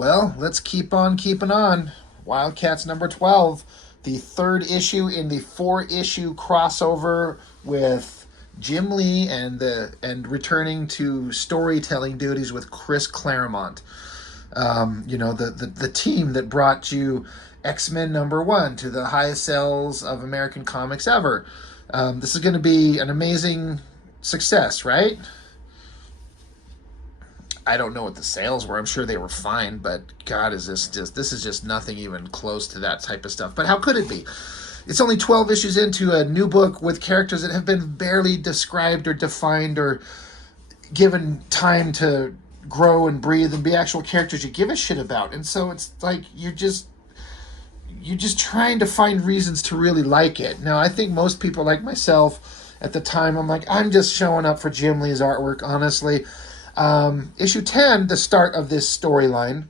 Well, let's keep on keeping on. Wildcats number 12, the third issue in the four-issue crossover with Jim Lee and returning to storytelling duties with Chris Claremont. The team that brought you X-Men number 1 to the highest sales of American comics ever. This is going to be an amazing success, right? I don't know what the sales were. I'm sure they were fine, but God, this is just nothing even close to that type of stuff. But how could it be? It's only 12 issues into a new book with characters that have been barely described or defined or given time to grow and breathe and be actual characters you give a shit about. And so it's like you're just trying to find reasons to really like it. Now, I think most people like myself at the time, I'm like, I'm just showing up for Jim Lee's artwork, honestly. Issue 10, the start of this storyline,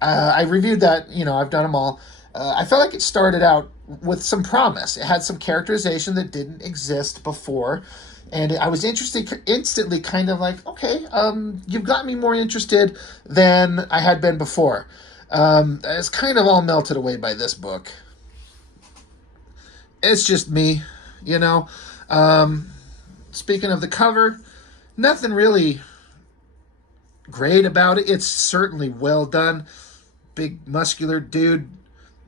I reviewed that, I've done them all. I felt like it started out with some promise. It had some characterization that didn't exist before, and I was instantly kind of like, okay, you've got me more interested than I had been before. It's kind of all melted away by this book. It's just me, Speaking of the cover, nothing really great about it. It's certainly well done. Big muscular dude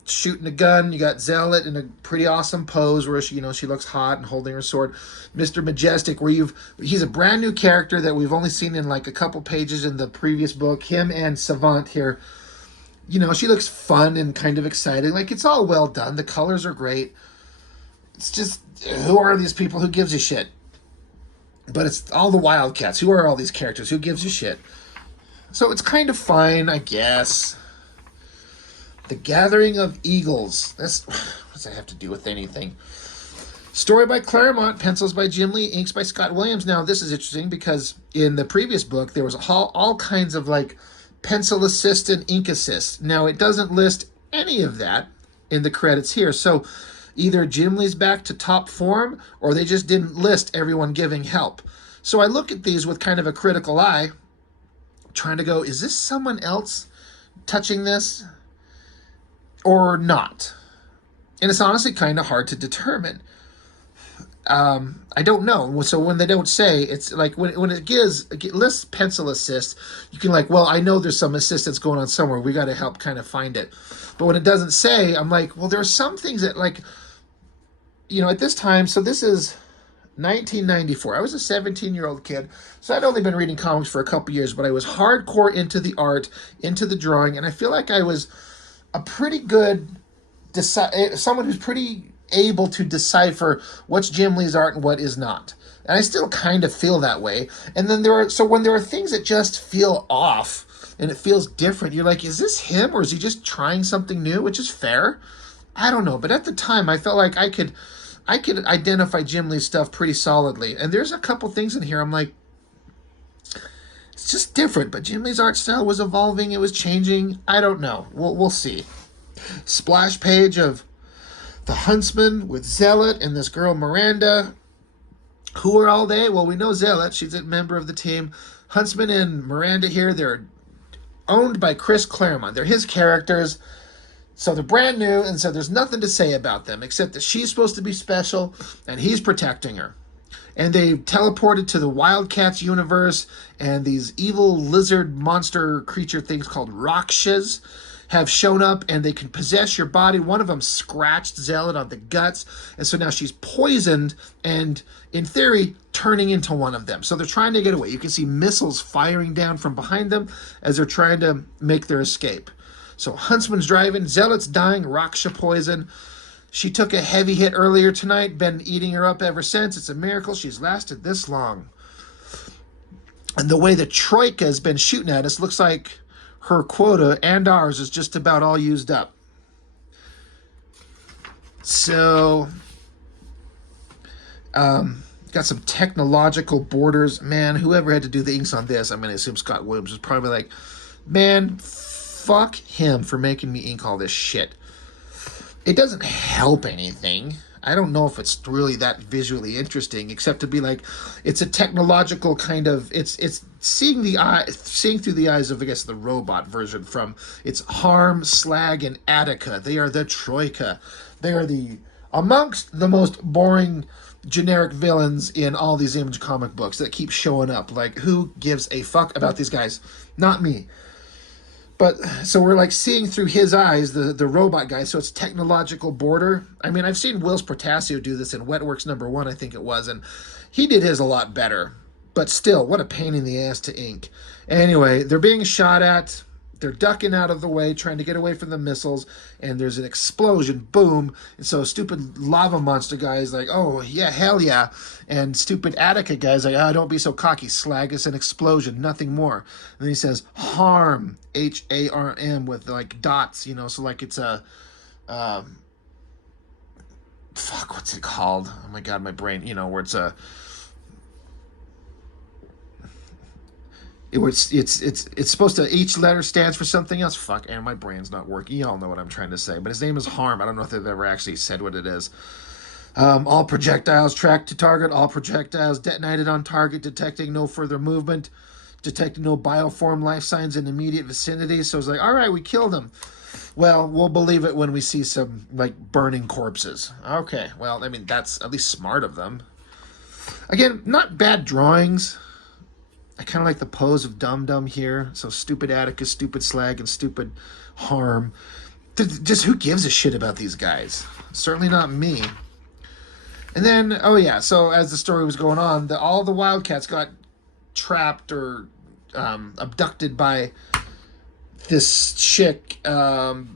shooting a gun. You got Zealot in a pretty awesome pose where she looks hot and holding her sword. Mr. Majestic, he's a brand new character that we've only seen in like a couple pages in the previous book. Him and Savant here. She looks fun and kind of exciting. Like, it's all well done. The colors are great. It's just, who are these people? Who gives a shit? But it's all the Wildcats. Who are all these characters? Who gives a shit? So it's kind of fine, I guess. The Gathering of Eagles. What does that have to do with anything? Story by Claremont, pencils by Jim Lee, inks by Scott Williams. Now, this is interesting because in the previous book, there was all kinds of, like, pencil assist and ink assist. Now, it doesn't list any of that in the credits here. So either Jim Lee's back to top form, or they just didn't list everyone giving help. So I look at these with kind of a critical eye, trying to go, is this someone else touching this or not? And it's honestly kind of hard to determine. I don't know. So when they don't say, it's like when it lists pencil assist, you can like, well, I know there's some assistance going on somewhere. We got to help kind of find it. But when it doesn't say, I'm like, well, there are some things that, like, at this time, so this is 1994. I was a 17-year-old kid, so I'd only been reading comics for a couple years, but I was hardcore into the art, into the drawing, and I feel like I was a pretty good, someone who's pretty able to decipher what's Jim Lee's art and what is not. And I still kind of feel that way. And then when there are things that just feel off and it feels different, you're like, is this him or is he just trying something new, which is fair? I don't know. But at the time, I felt like I could identify Jim Lee's stuff pretty solidly. And there's a couple things in here I'm like, it's just different. But Jim Lee's art style was evolving. It was changing. I don't know. We'll see. Splash page of the Huntsman with Zealot and this girl Miranda. Who are all they? Well, we know Zealot. She's a member of the team. Huntsman and Miranda here, they're owned by Chris Claremont. They're his characters. So they're brand new, and so there's nothing to say about them except that she's supposed to be special, and he's protecting her. And they teleported to the Wildcats universe, and these evil lizard monster creature things called Rakshas have shown up, and they can possess your body. One of them scratched Zealot on the guts, and so now she's poisoned and, in theory, turning into one of them. So they're trying to get away. You can see missiles firing down from behind them as they're trying to make their escape. So Huntsman's driving, Zealot's dying, Raksha poison. She took a heavy hit earlier tonight, been eating her up ever since. It's a miracle she's lasted this long. And the way the Troika has been shooting at us looks like her quota and ours is just about all used up. So, got some technological borders. Man, whoever had to do the inks on this, I'm going to assume Scott Williams was probably like, man, fuck him for making me ink all this shit. It doesn't help anything. I don't know if it's really that visually interesting, except to be like, it's a technological kind of, it's seeing through the eyes of, I guess, the robot version from, it's Harm, Slag, and Attica. They are the Troika. They are the amongst the most boring generic villains in all these Image comic books that keep showing up. Like, who gives a fuck about these guys? Not me. But so we're like seeing through his eyes, the robot guy. So it's technological border. I mean, I've seen Wills Portasio do this in Wetworks #1, I think it was, and he did his a lot better. But still, what a pain in the ass to ink. Anyway, they're being shot at. They're ducking out of the way, trying to get away from the missiles, and there's an explosion, boom. And so stupid lava monster guy is like, oh, yeah, hell yeah. And stupid Attica guy is like, oh, don't be so cocky, Slag. It's an explosion, nothing more. And then he says, harm, Harm, with like dots, so like it's a, fuck, what's it called? Oh my God, my brain, where it's a, it's supposed to, each letter stands for something else. Fuck, and my brain's not working. Y'all know what I'm trying to say. But his name is Harm. I don't know if they've ever actually said what it is. All projectiles tracked to target. All projectiles detonated on target, detecting no further movement, detecting no bioform life signs in immediate vicinity. So it's like, all right, we killed him. Well, we'll believe it when we see some, like, burning corpses. Okay, well, I mean, that's at least smart of them. Again, not bad drawings. I kind of like the pose of Dum Dum here. So stupid Attica, stupid Slag, and stupid Harm. Just who gives a shit about these guys? Certainly not me. And then, oh yeah, so as the story was going on, all the Wildcats got trapped or abducted by this chick. What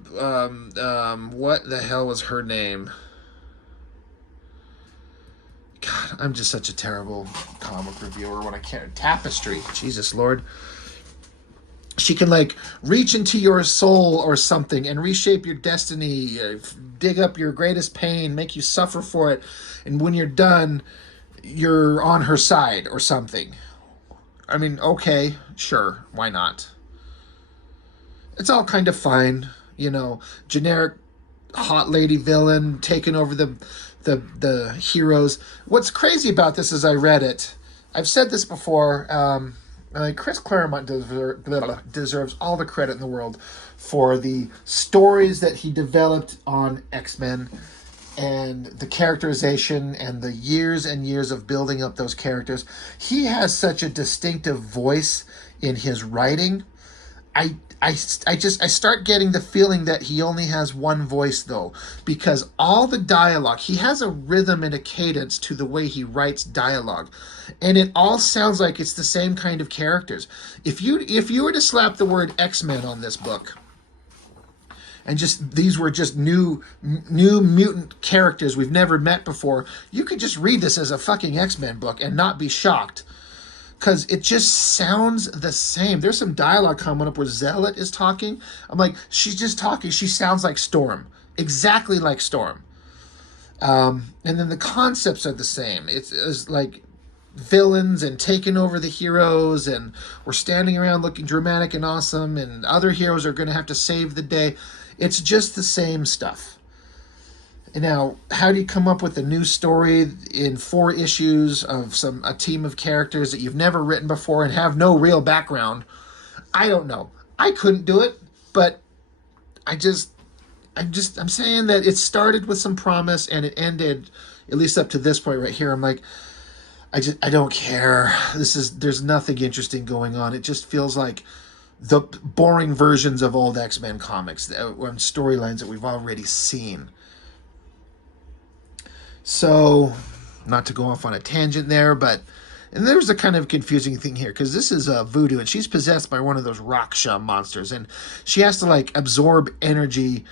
the hell was her name? God, I'm just such a terrible comic reviewer when I can't. Tapestry. Jesus Lord. She can, like, reach into your soul or something and reshape your destiny, dig up your greatest pain, make you suffer for it, and when you're done, you're on her side or something. I mean, okay, sure, why not? It's all kind of fine, generic hot lady villain taking over the heroes. What's crazy about this is I read it. I've said this before. Chris Claremont deserves all the credit in the world for the stories that he developed on X-Men and the characterization and the years and years of building up those characters. He has such a distinctive voice in his writing. I start getting the feeling that he only has one voice, though, because all the dialogue, he has a rhythm and a cadence to the way he writes dialogue, and it all sounds like it's the same kind of characters. If you were to slap the word X-Men on this book, and just these were just new mutant characters we've never met before, you could just read this as a fucking X-Men book and not be shocked. Because it just sounds the same. There's some dialogue coming up where Zealot is talking. I'm like, she's just talking. She sounds like Storm. Exactly like Storm. And then the concepts are the same. It's like villains and taking over the heroes, and we're standing around looking dramatic and awesome, and other heroes are going to have to save the day. It's just the same stuff. Now, how do you come up with a new story in 4 issues of a team of characters that you've never written before and have no real background? I don't know. I couldn't do it, but I'm saying that it started with some promise and it ended, at least up to this point right here. I'm like, I don't care. There's nothing interesting going on. It just feels like the boring versions of old X-Men comics and storylines that we've already seen. So, not to go off on a tangent there, and there's a kind of confusing thing here, because this is Voodoo, and she's possessed by one of those Raksha monsters, and she has to, like, absorb energy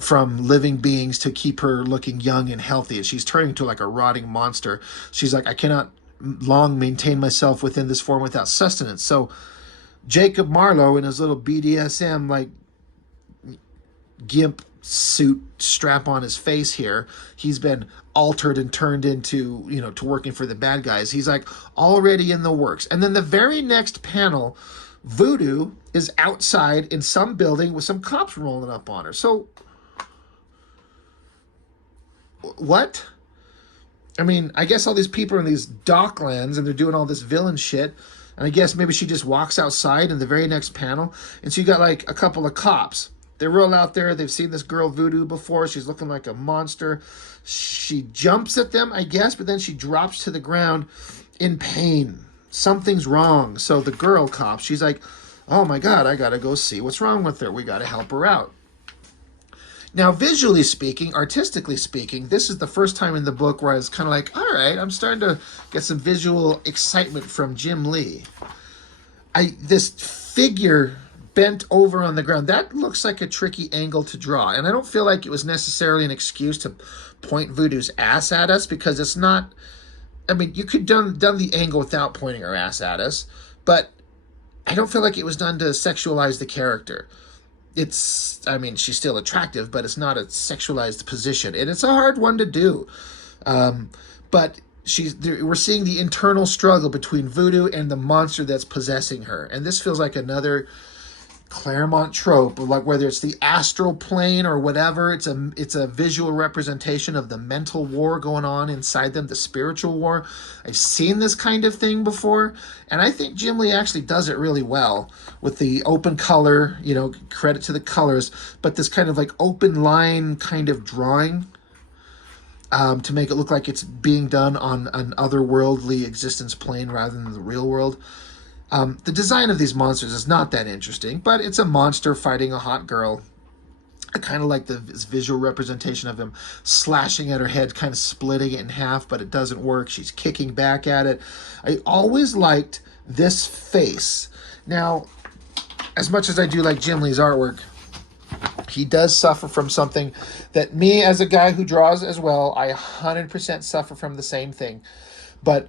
from living beings to keep her looking young and healthy, and she's turning into, like, a rotting monster. She's like, I cannot long maintain myself within this form without sustenance. So, Jacob Marlowe in his little BDSM, like, gimp suit strap on his face here, he's been altered and turned into, to working for the bad guys. He's like already in the works. And then the very next panel, Voodoo is outside in some building with some cops rolling up on her. So what? I mean, I guess all these people are in these docklands and they're doing all this villain shit. And I guess maybe she just walks outside in the very next panel. And so you got like a couple of cops. They roll out there. They've seen this girl Voodoo before. She's looking like a monster. She jumps at them, I guess, but then she drops to the ground in pain. Something's wrong. So the girl cop, she's like, oh my God, I got to go see what's wrong with her. We got to help her out. Now, visually speaking, artistically speaking, this is the first time in the book where I was kind of like, all right, I'm starting to get some visual excitement from Jim Lee. This figure bent over on the ground, that looks like a tricky angle to draw. And I don't feel like it was necessarily an excuse to point Voodoo's ass at us, because it's not, I mean, you could done the angle without pointing her ass at us, but I don't feel like it was done to sexualize the character. It's, I mean, she's still attractive, but it's not a sexualized position, and it's a hard one to do. But we're seeing the internal struggle between Voodoo and the monster that's possessing her, and this feels like another Claremont trope, like whether it's the astral plane or whatever, it's a visual representation of the mental war going on inside them, the spiritual war. I've seen this kind of thing before, and I think Jim Lee actually does it really well with the open color, credit to the colors, but this kind of like open line kind of drawing to make it look like it's being done on an otherworldly existence plane rather than the real world. The design of these monsters is not that interesting, but it's a monster fighting a hot girl. I kind of like this visual representation of him slashing at her head, kind of splitting it in half, but it doesn't work. She's kicking back at it. I always liked this face. Now, as much as I do like Jim Lee's artwork, he does suffer from something that me, as a guy who draws as well, I 100% suffer from the same thing. But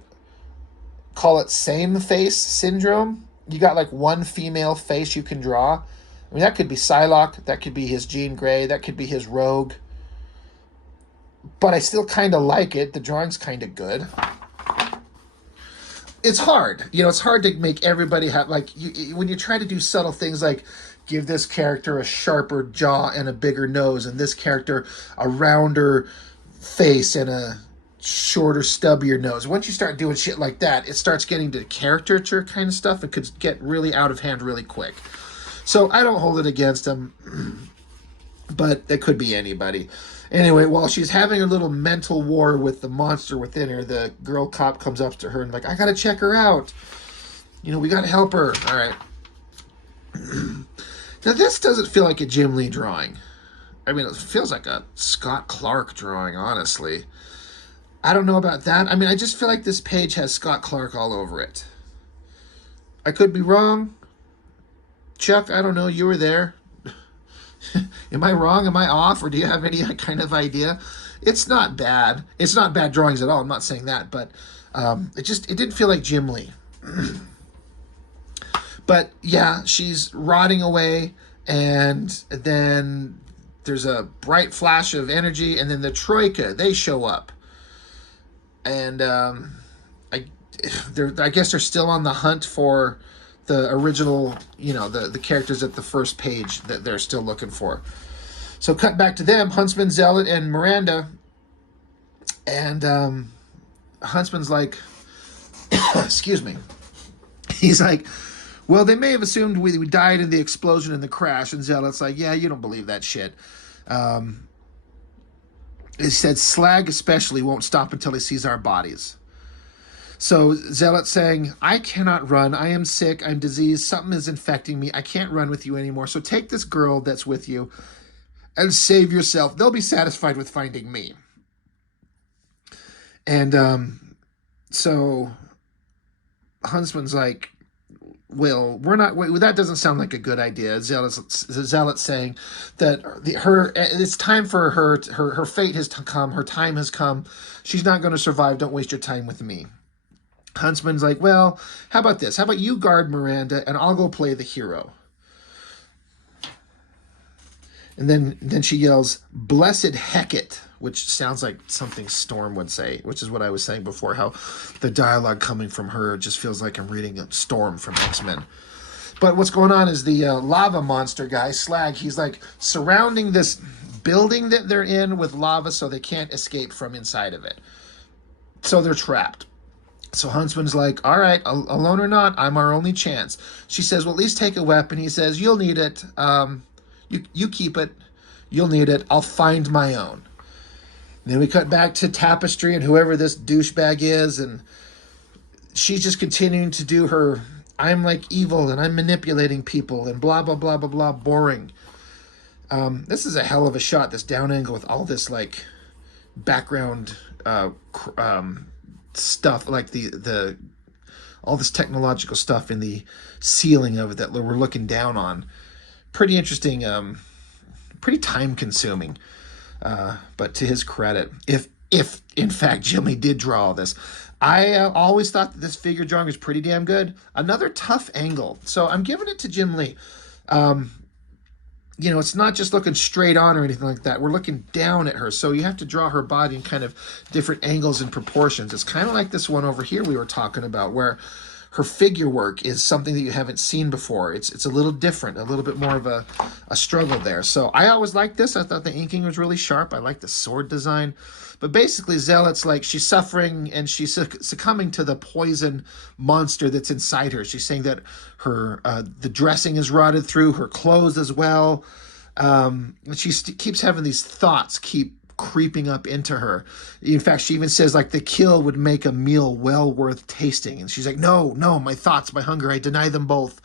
call it same face syndrome. You got like one female face you can draw. I mean, that could be Psylocke, that could be his Jean Grey, that could be his Rogue. But I still kind of like it. The drawing's kind of good. It's hard. It's hard to make everybody have, like, when you try to do subtle things like give this character a sharper jaw and a bigger nose, and this character a rounder face and a shorter, stubbier nose. Once you start doing shit like that, it starts getting to caricature kind of stuff. It could get really out of hand really quick. So I don't hold it against him, but it could be anybody. Anyway, while she's having a little mental war with the monster within her, the girl cop comes up to her and like, I gotta check her out. We gotta help her. All right. Now this doesn't feel like a Jim Lee drawing. I mean, it feels like a Scott Clark drawing, honestly. I don't know about that. I mean, I just feel like this page has Scott Clark all over it. I could be wrong. Chuck, I don't know. You were there. Am I wrong? Am I off? Or do you have any kind of idea? It's not bad. It's not bad drawings at all. I'm not saying that. But it didn't feel like Jim Lee. But yeah, she's rotting away. And then there's a bright flash of energy. And then the Troika, they show up. And I guess they're still on the hunt for the original, the characters at the first page that they're still looking for. So cut back to them, Huntsman, Zealot, and Miranda. And Huntsman's like, excuse me. He's like, well, they may have assumed we died in the explosion and the crash. And Zealot's like, yeah, you don't believe that shit. He said Slag especially won't stop until he sees our bodies. So Zealot's saying, I cannot run. I am sick. I'm diseased. Something is infecting me. I can't run with you anymore. So take this girl that's with you and save yourself. They'll be satisfied with finding me. And so Huntsman's like, well, that doesn't sound like a good idea. Zealot's saying that it's time for her fate has come, her time has come. She's not going to survive. Don't waste your time with me. Huntsman's like, well, how about this? How about you guard Miranda and I'll go play the hero? And then she yells, blessed Hecate, which sounds like something Storm would say, which is what I was saying before, how the dialogue coming from her just feels like I'm reading a Storm from X-Men. But what's going on is the lava monster guy, Slag, he's like surrounding this building that they're in with lava so they can't escape from inside of it. So they're trapped. So Huntsman's like, all right, alone or not, I'm our only chance. She says, well, at least take a weapon. He says, you'll need it. You keep it. You'll need it. I'll find my own. And then we cut back to Tapestry and whoever this douchebag is, and she's just continuing to do her, I'm like evil and I'm manipulating people and blah, blah, blah, blah, blah, boring. This is a hell of a shot, this down angle with all this like background stuff, like the all this technological stuff in the ceiling of it that we're looking down on. Pretty interesting, pretty time consuming. But to his credit, if in fact Jim Lee did draw all this, I always thought that this figure drawing was pretty damn good. Another tough angle, so I'm giving it to Jim Lee. You know, it's not just looking straight on or anything like that. We're looking down at her, so you have to draw her body in kind of different angles and proportions. It's kind of like this one over here we were talking about, where her figure work is something that you haven't seen before. It's a little different, a little bit more of a struggle there. So I always liked this. I thought the inking was really sharp. I like the sword design. But basically, Zealot's like, she's suffering and she's succumbing to the poison monster that's inside her. She's saying that her the dressing is rotted through, her clothes as well. She keeps having these thoughts keep creeping up into her. In fact, she even says like the kill would make a meal well worth tasting. And she's like, no, my thoughts, my hunger, I deny them both.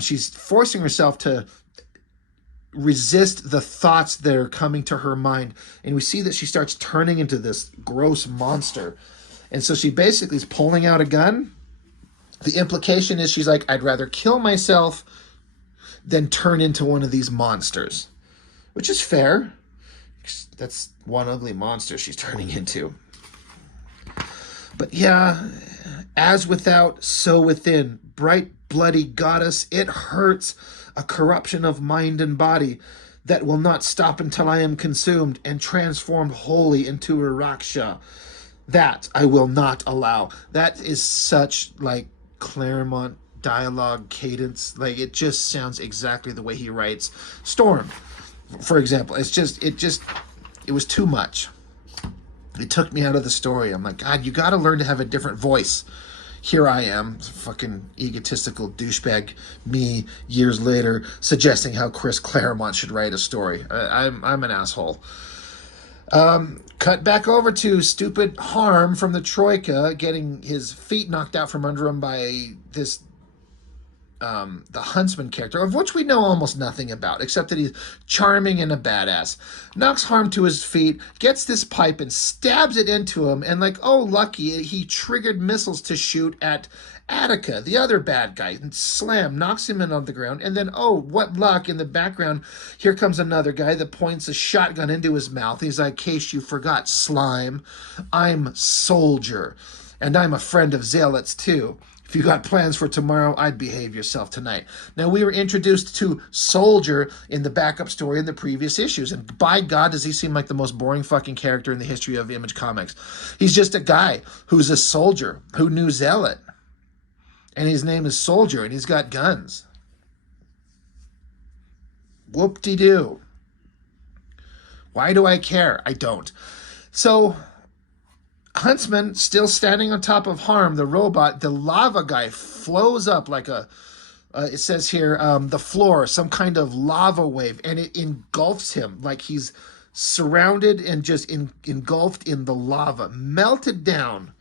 She's forcing herself to resist the thoughts that are coming to her mind. And we see that she starts turning into this gross monster. And so she basically is pulling out a gun. The implication is she's like, I'd rather kill myself than turn into one of these monsters. Which is fair. That's one ugly monster she's turning into. But yeah, as without, so within. Bright, bloody goddess, it hurts. A corruption of mind and body that will not stop until I am consumed and transformed wholly into a Raksha. That I will not allow. That is such like Claremont dialogue cadence. Like it just sounds exactly the way he writes Storm, for example. It was too much. It took me out of the story. I'm like, God, you got to learn to have a different voice. Here I am, fucking egotistical douchebag me years later, suggesting how Chris Claremont should write a story. I'm an asshole. Cut back over to stupid Harm from the Troika, getting his feet knocked out from under him by this the Huntsman character, of which we know almost nothing about, except that he's charming and a badass. Knocks Harm to his feet, gets this pipe and stabs it into him, and like, oh, lucky, he triggered missiles to shoot at Attica, the other bad guy, and slam, knocks him in on the ground, and then, oh, what luck, in the background, here comes another guy that points a shotgun into his mouth. He's like, in case you forgot, slime, I'm Soldier, and I'm a friend of Zealot's too. If you got plans for tomorrow, I'd behave yourself tonight. Now, we were introduced to Soldier in the backup story in the previous issues, and by God, does he seem like the most boring fucking character in the history of Image Comics. He's just a guy who's a soldier who knew Zealot, and his name is Soldier, and he's got guns. Whoop-de-doo. Why do I care? I don't. So Huntsman still standing on top of Harm, the robot. The lava guy flows up like a, it says here, the floor, some kind of lava wave, and it engulfs him like he's surrounded and just engulfed in the lava, melted down.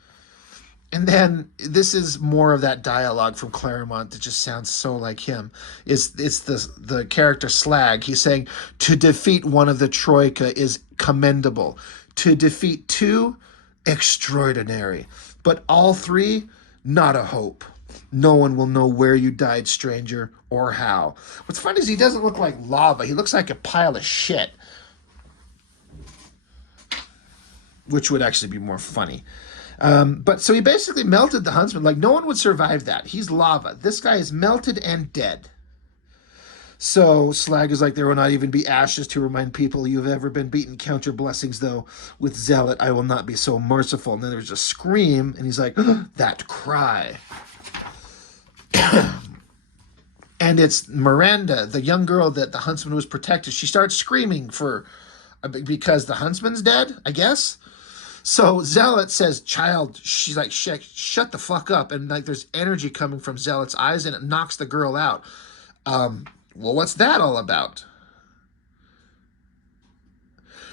And then this is more of that dialogue from Claremont that just sounds so like him. It's the character Slag. He's saying, to defeat one of the Troika is commendable. To defeat two, extraordinary. But all three, not a hope. No one will know where you died, stranger, or how. What's funny is he doesn't look like lava. He looks like a pile of shit. Which would actually be more funny. But so he basically melted the Huntsman. Like, no one would survive that. He's lava. This guy is melted and dead. So Slag is like, there will not even be ashes to remind people you've ever been beaten. Count your blessings, though. With Zealot, I will not be so merciful. And then there's a scream, and he's like, that cry. And it's Miranda, the young girl that the huntsman was protecting. She starts screaming because the huntsman's dead, I guess. So Zealot says, child, she's like, shut the fuck up. And like there's energy coming from Zealot's eyes and it knocks the girl out. Well, what's that all about?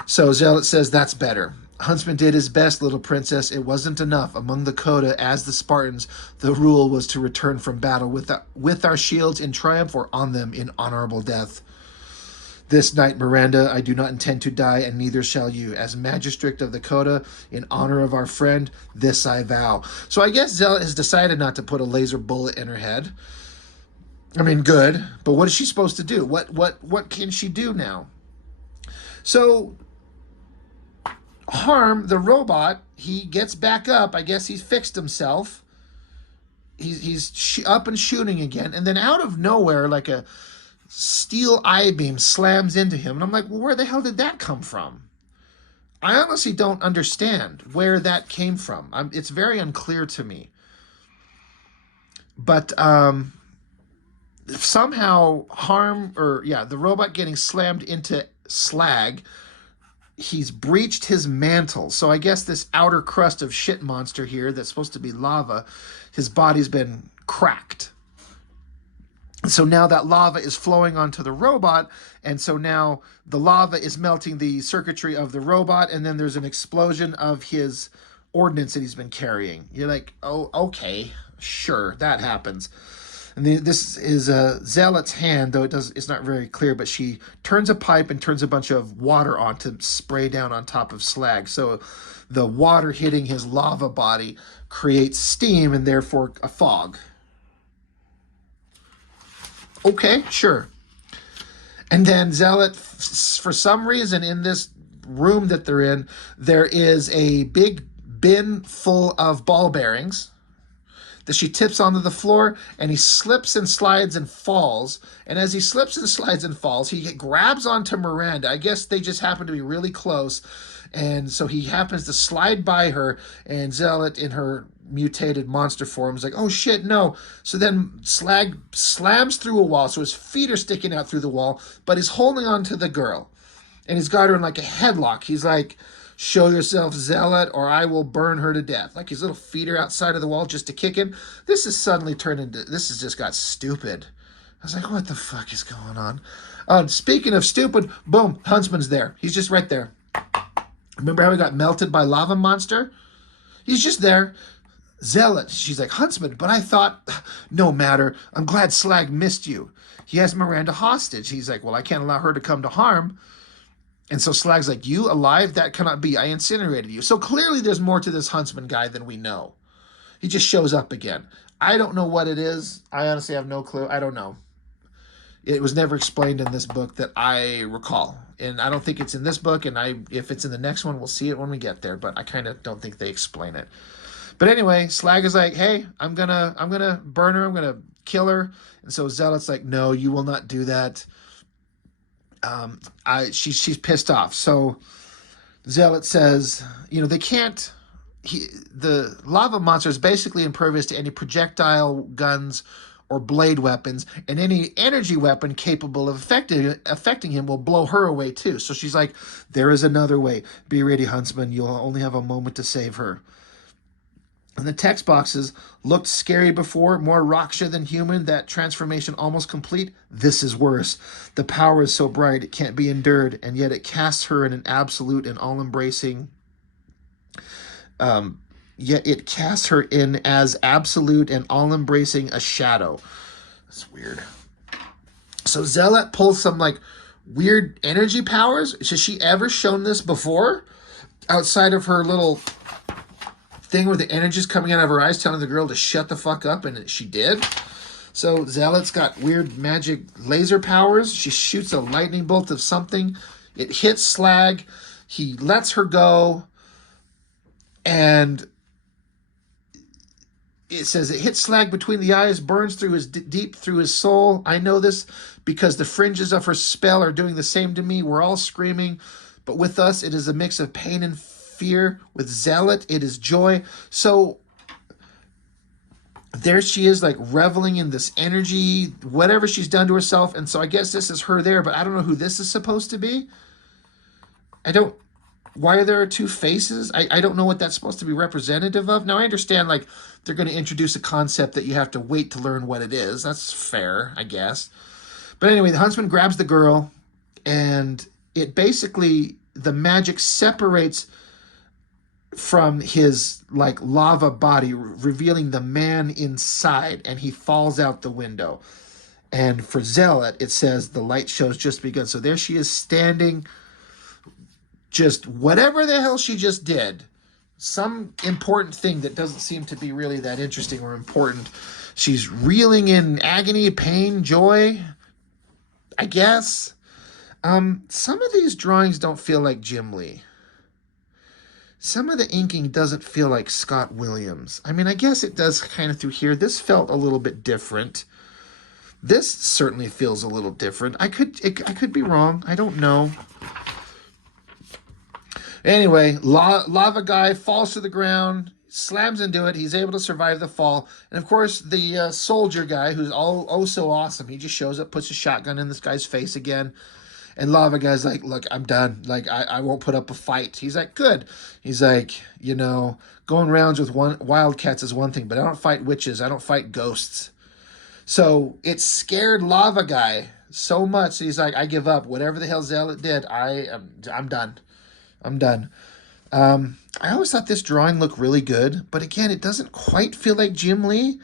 So Zealot says, that's better. Huntsman did his best, little princess. It wasn't enough. Among the Coda, as the Spartans, the rule was to return from battle with our shields in triumph or on them in honorable death. This night, Miranda, I do not intend to die, and neither shall you. As magistrate of the Coda, in honor of our friend, this I vow. So I guess Zealot has decided not to put a laser bullet in her head. I mean, good, but what is she supposed to do? What can she do now? So Harm, the robot, he gets back up. I guess he's fixed himself. He's up and shooting again. And then out of nowhere, like a steel I-beam slams into him. And I'm like, well, where the hell did that come from? I honestly don't understand where that came from. It's very unclear to me. But somehow the robot getting slammed into slag, he's breached his mantle. So I guess this outer crust of shit monster here that's supposed to be lava, his body's been cracked. So now that lava is flowing onto the robot, and so now the lava is melting the circuitry of the robot, and then there's an explosion of his ordnance that he's been carrying. You're like, oh, okay, sure, that happens. And this is Zealot's hand, though it's not very clear, but she turns a pipe and turns a bunch of water on to spray down on top of slag. So the water hitting his lava body creates steam and therefore a fog. Okay, sure. And then Zealot, for some reason in this room that they're in, there is a big bin full of ball bearings that she tips onto the floor, and he slips and slides and falls. And as he slips and slides and falls, he grabs onto Miranda. I guess they just happen to be really close. And so he happens to slide by her, and Zealot in her mutated monster form is like, oh shit, no. So then Slag slams through a wall, so his feet are sticking out through the wall, but he's holding on to the girl. And he's got her in like a headlock. He's like, show yourself, Zealot, or I will burn her to death. Like his little feet are outside of the wall just to kick him. This has just got stupid. I was like, what the fuck is going on? Speaking of stupid, boom, Huntsman's there. He's just right there. Remember how he got melted by Lava Monster? He's just there. Zealot, she's like, Huntsman, but I thought, no matter. I'm glad Slag missed you. He has Miranda hostage. He's like, well, I can't allow her to come to harm. And so Slag's like, you alive? That cannot be. I incinerated you. So clearly there's more to this Huntsman guy than we know. He just shows up again. I don't know what it is. I honestly have no clue. I don't know. It was never explained in this book that I recall. And I don't think it's in this book. And if it's in the next one, we'll see it when we get there. But I kind of don't think they explain it. But anyway, Slag is like, hey, I'm gonna burn her. I'm going to kill her. And so Zealot's like, no, you will not do that. She's pissed off. So Zealot says, they can't. The lava monster is basically impervious to any projectile guns or blade weapons, and any energy weapon capable of affecting him will blow her away too. So she's like, there is another way. Be ready, Huntsman. You'll only have a moment to save her. And the text boxes looked scary before, more Raksha than human, that transformation almost complete. This is worse. The power is so bright it can't be endured, and yet it casts her in an absolute and all-embracing... yet it casts her in as absolute and all-embracing a shadow. That's weird. So Zealot pulls some, weird energy powers. Has she ever shown this before? Outside of her little thing where the energy's coming out of her eyes telling the girl to shut the fuck up, and she did. So Zealot's got weird magic laser powers. She shoots a lightning bolt of something. It hits Slag. He lets her go. And it says it hits Slag between the eyes, burns through deep through his soul. I know this because the fringes of her spell are doing the same to me. We're all screaming. But with us, it is a mix of pain and fear. With Zealot, it is joy. So there she is, like reveling in this energy, whatever she's done to herself. And so I guess this is her there, but I don't know who this is supposed to be. I don't. Why are there two faces? I don't know what that's supposed to be representative of. Now I understand, like, they're going to introduce a concept that you have to wait to learn what it is. That's fair, I guess. But anyway, the huntsman grabs the girl, and it basically, the magic separates from his like lava body, revealing the man inside, and he falls out the window. And for Zealot, it says the light show's just begun. So there she is standing, just whatever the hell she just did, some important thing that doesn't seem to be really that interesting or important. She's reeling in agony, pain, joy, I guess. Some of these drawings don't feel like Jim Lee. Some of the inking doesn't feel like Scott Williams. I mean, I guess it does kind of through here. This felt a little bit different. This certainly feels a little different. I could be wrong. I don't know. Anyway, lava guy falls to the ground, slams into it. He's able to survive the fall. And of course, the soldier guy, who's oh so awesome, he just shows up, puts a shotgun in this guy's face again. And lava guy's like, look, I'm done. Like, I won't put up a fight. He's like, good. He's like, going rounds with Wildcats is one thing, but I don't fight witches. I don't fight ghosts. So it scared lava guy so much that he's like, I give up. Whatever the hell Zealot did, I'm done. I'm done. I always thought this drawing looked really good, but again, it doesn't quite feel like Jim Lee.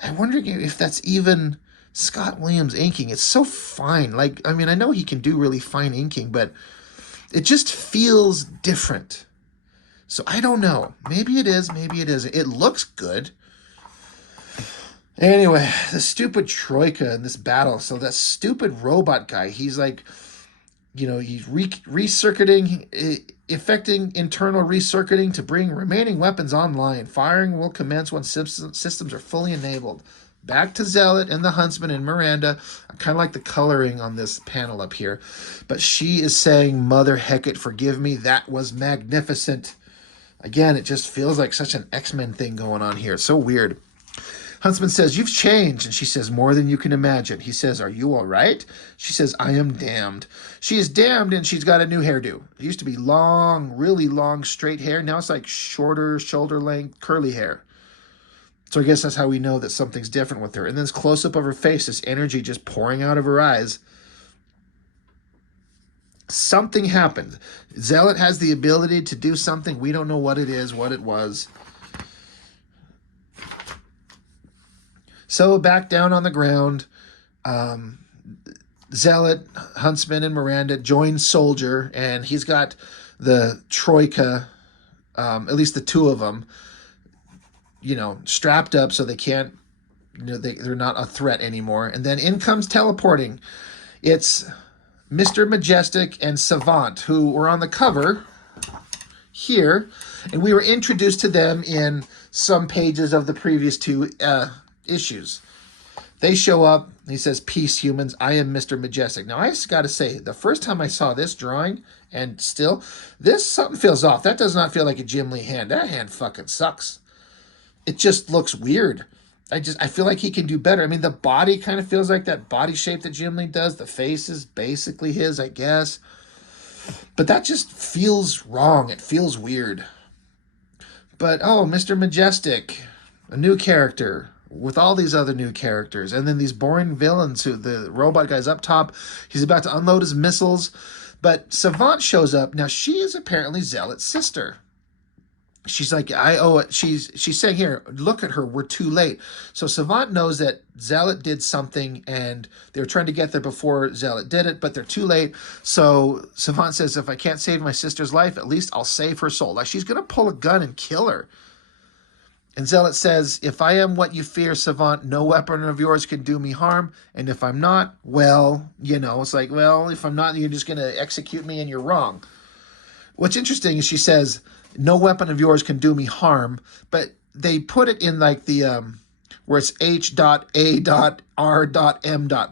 I'm wondering if that's even Scott Williams inking. It's so fine. Like, I mean, I know he can do really fine inking, but it just feels different. So I don't know. Maybe it is, maybe it isn't. It looks good. Anyway, the stupid Troika in this battle. So that stupid robot guy, he's like, he's recircuiting, effecting internal recircuiting to bring remaining weapons online. Firing will commence when systems are fully enabled. Back to Zealot and the Huntsman and Miranda. I kind of like the coloring on this panel up here. But she is saying, Mother Hecate, forgive me. That was magnificent. Again, it just feels like such an X-Men thing going on here. It's so weird. Huntsman says, you've changed. And she says, more than you can imagine. He says, are you all right? She says, I am damned. She is damned, and she's got a new hairdo. It used to be long, really long, straight hair. Now it's like shorter, shoulder length, curly hair. So I guess that's how we know that something's different with her. And then this close-up of her face, this energy just pouring out of her eyes. Something happened. Zealot has the ability to do something. We don't know what it is, what it was. So back down on the ground, Zealot, Huntsman, and Miranda join Soldier, and he's got the Troika, at least the two of them, strapped up so they can't, they're not a threat anymore. And then in comes teleporting. It's Mr. Majestic and Savant, who were on the cover here, and we were introduced to them in some pages of the previous two issues. They show up. He says, peace, humans. I am Mr. Majestic. Now, I just got to say, the first time I saw this drawing, and still, something feels off. That does not feel like a Jim Lee hand. That hand fucking sucks. It just looks weird. I feel like he can do better. I mean, the body kind of feels like that body shape that Jim Lee does. The face is basically his, I guess. But that just feels wrong. It feels weird. But, Mr. Majestic, a new character with all these other new characters. And then these boring villains who the robot guy's up top. He's about to unload his missiles. But Savant shows up. Now, she is apparently Zealot's sister. She's like, I owe it. She's saying, here, look at her. We're too late. So Savant knows that Zealot did something, and they were trying to get there before Zealot did it, but they're too late. So Savant says, if I can't save my sister's life, at least I'll save her soul. Like, she's going to pull a gun and kill her. And Zealot says, if I am what you fear, Savant, no weapon of yours can do me harm. And if I'm not, well, it's like, well, if I'm not, you're just going to execute me and you're wrong. What's interesting is she says, no weapon of yours can do me harm, but they put it in like the, where it's H.A.R.M.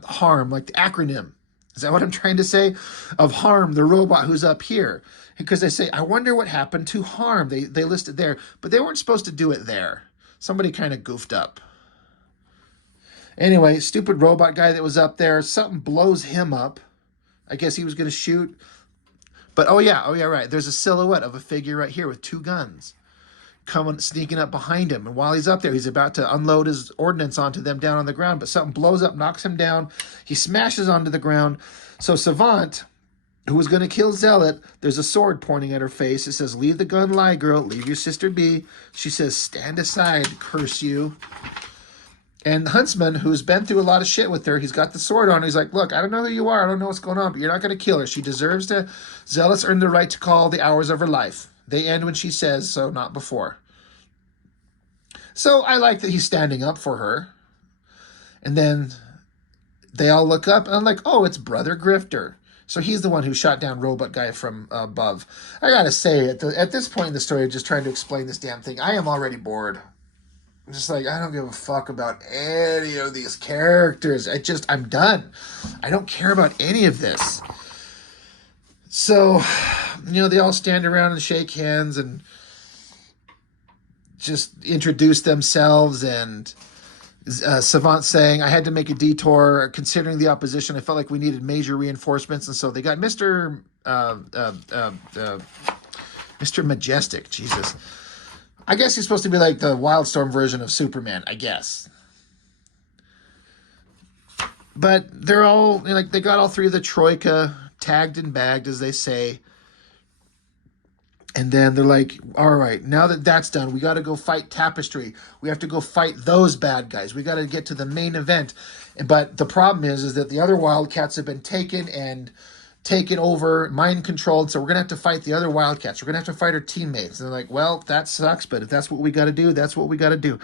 harm, like the acronym. Is that what I'm trying to say? Of Harm, the robot who's up here. Because they say, I wonder what happened to Harm. They list it there, but they weren't supposed to do it there. Somebody kind of goofed up. Anyway, stupid robot guy that was up there, something blows him up. I guess he was going to shoot. But oh yeah, right. There's a silhouette of a figure right here with two guns coming, sneaking up behind him. And while he's up there, he's about to unload his ordnance onto them down on the ground. But something blows up, knocks him down. He smashes onto the ground. So Savant, who was going to kill Zealot, there's a sword pointing at her face. It says, "Leave the gun lie, girl. Leave your sister be." She says, "Stand aside, curse you." And Huntsman, who's been through a lot of shit with her, he's got the sword on. He's like, "Look, I don't know who you are. I don't know what's going on, but you're not going to kill her. She deserves to. Zealots earn the right to call the hours of her life. They end when she says so, not before." So I like that he's standing up for her. And then they all look up, and I'm like, oh, it's Brother Grifter. So he's the one who shot down Robot Guy from above. I gotta say, at this point in the story, just trying to explain this damn thing, I am already bored. I'm just like, I don't give a fuck about any of these characters. I'm done. I don't care about any of this. So, they all stand around and shake hands and just introduce themselves, and Savant saying, "I had to make a detour considering the opposition. I felt like we needed major reinforcements." And so they got Mr. Mr. Majestic. Jesus. I guess he's supposed to be like the Wildstorm version of Superman, I guess. But they're all, they got all three of the Troika tagged and bagged, as they say. And then they're like, all right, now that that's done, we got to go fight Tapestry. We have to go fight those bad guys. We got to get to the main event. But the problem is that the other Wildcats have been taken over, mind controlled. So we're going to have to fight the other Wildcats. We're going to have to fight our teammates. And they're like, well, that sucks. But if that's what we got to do, that's what we got to do.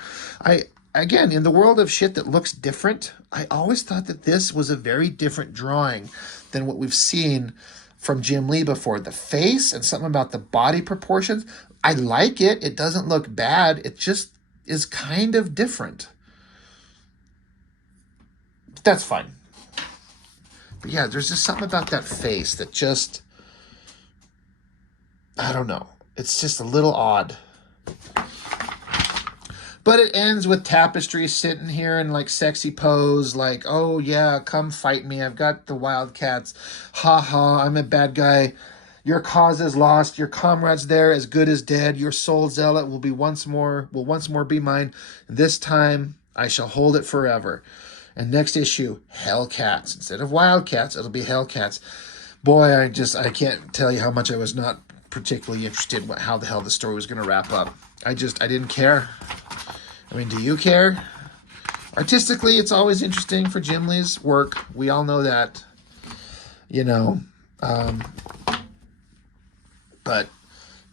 Again, in the world of shit that looks different, I always thought that this was a very different drawing than what we've seen from Jim Lee before. The face and something about the body proportions, I like it. It doesn't look bad. It just is kind of different. That's fine. But yeah, there's just something about that face that just, I don't know. It's just a little odd. But it ends with Tapestry sitting here in sexy pose, like, oh yeah, come fight me. I've got the Wildcats. Ha ha, I'm a bad guy. Your cause is lost. Your comrades there as good as dead. Your soul zealot will once more be mine. This time I shall hold it forever. And next issue, Hellcats. Instead of Wildcats, it'll be Hellcats. Boy, I can't tell you how much I was not particularly interested in how the hell the story was going to wrap up. I didn't care. I mean, do you care? Artistically, it's always interesting for Jim Lee's work. We all know that, but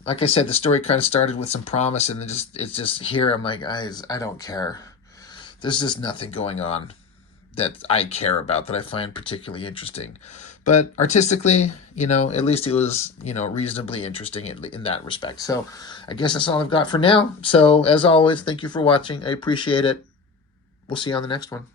like I said, the story kind of started with some promise, and it's just here. I'm like, I don't care. There's just nothing going on that I care about that I find particularly interesting. But artistically, at least it was, reasonably interesting in that respect. So I guess that's all I've got for now. So as always, thank you for watching. I appreciate it. We'll see you on the next one.